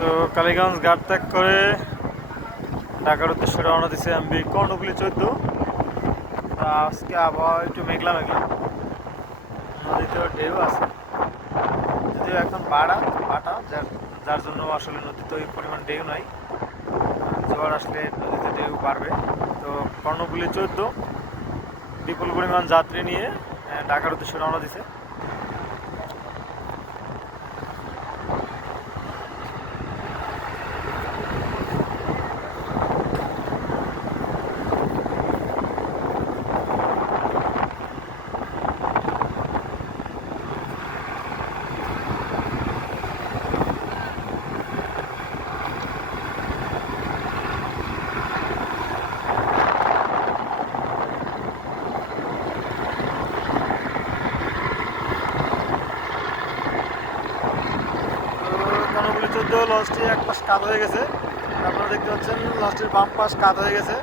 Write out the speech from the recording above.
তো কালীগঞ্জ ঘাট ত্যাগ করে ঢাকার উদ্দেশ্যে রওনা দিছে এমবি কর্ণফুলী 14। তা আজকে আবহাওয়া একটু মেঘলা মেঘলা, নদীতেও ঢেউ আছে, যদিও এখন বাটা যার জন্য আসলে নদীতে ওই পরিমাণ ঢেউ নাই। জোয়ার আসলে নদীতে ঢেউ বাড়বে। তো কর্ণফুলী 14 বিপুল পরিমাণ যাত্রী নিয়ে ঢাকার উদ্দেশ্যে রওনা দিছে। কর্ণফুলী 14 লঞ্চটি এক পাশ কাত হয়ে গেছে, আপনারা দেখতে পাচ্ছেন লঞ্চটির বাম পাশ কাত হয়ে গেছে।